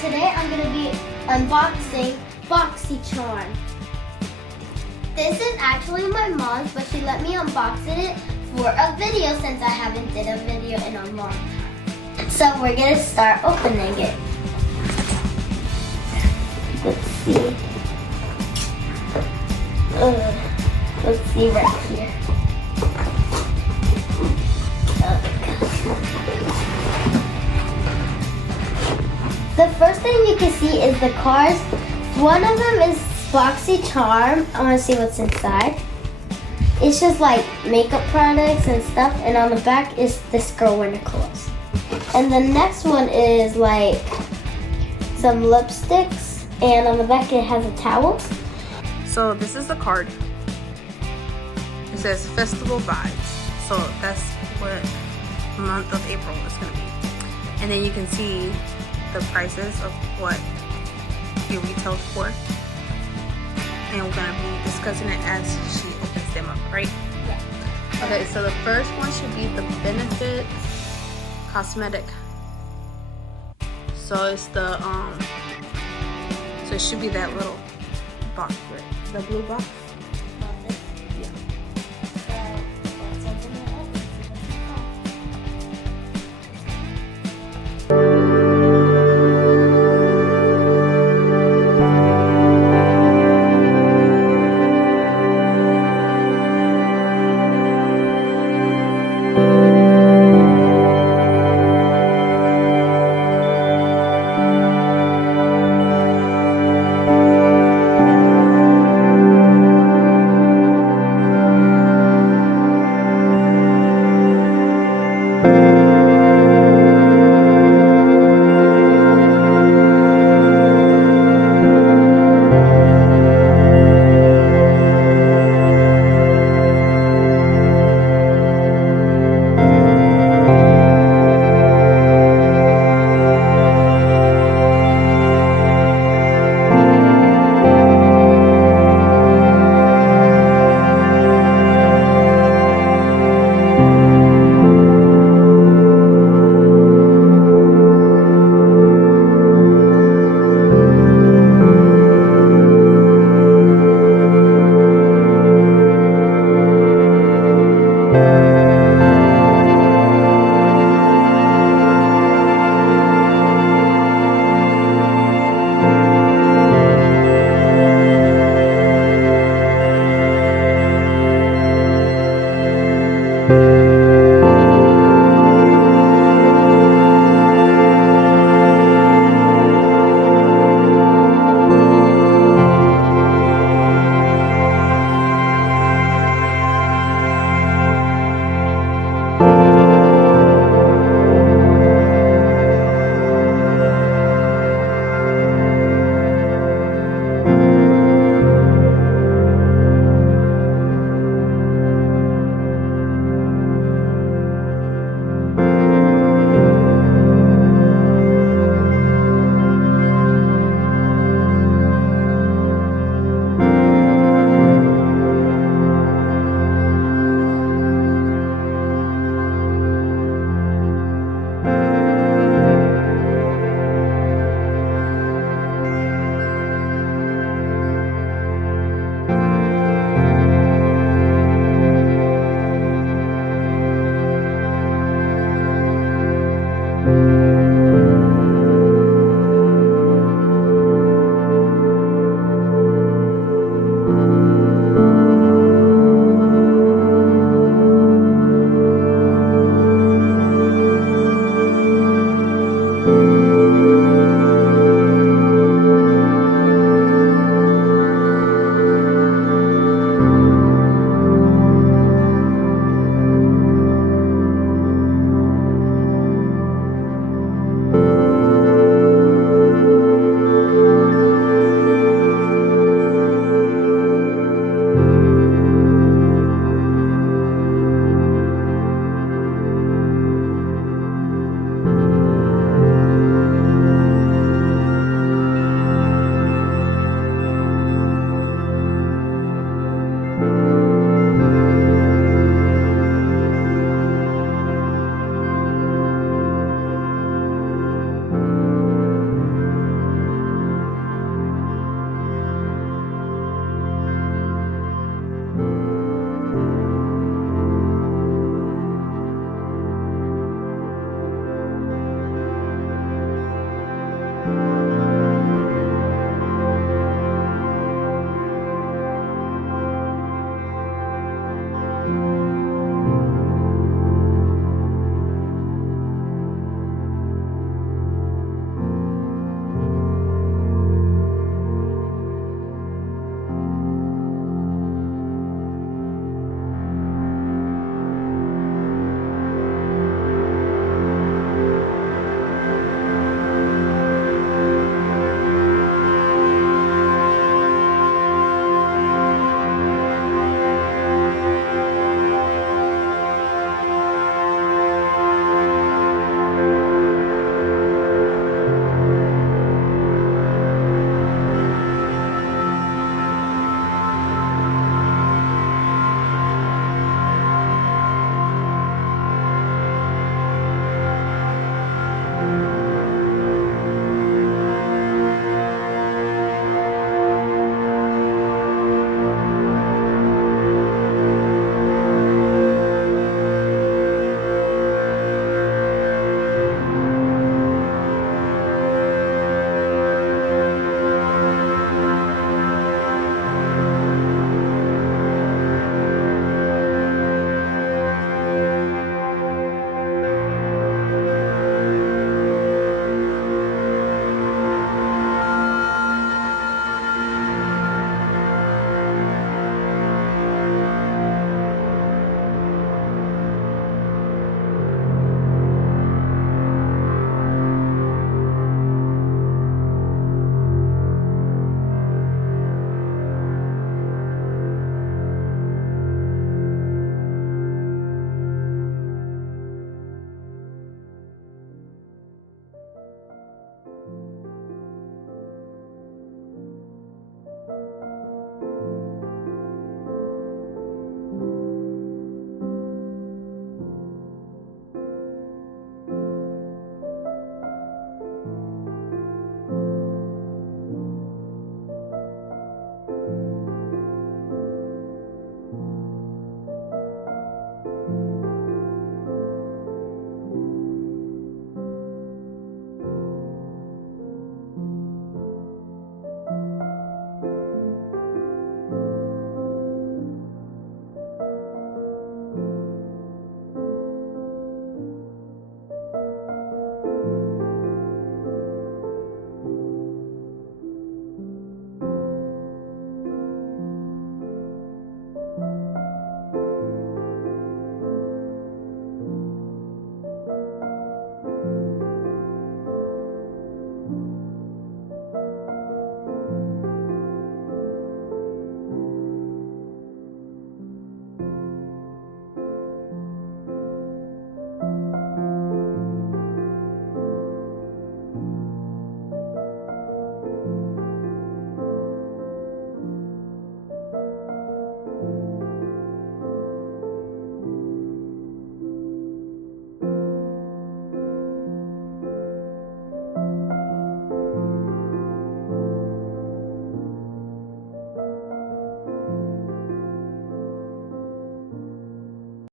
today I'm going to be unboxing Boxy Charm. This is actually my mom's, but she let me unbox it for a video since I haven't did a video in a long time. So we're going to start opening it. Let's see. Let's see right here. The first thing you can see is the cards. One of them is Boxy Charm. I want to see what's inside. It's just like makeup products and stuff, and on the back is this girl wearing clothes. And the next one is like some lipsticks, and on the back it has a towel. So this is the card. It says Festival Vibes. So that's what month of April is going to be. And then you can see the prices of what it retails for. And we're going to be discussing it as she opens them up, right? Yeah. Okay, so the first one should be the Benefit Cosmetic. So it's the so it should be that little box, right? The blue box.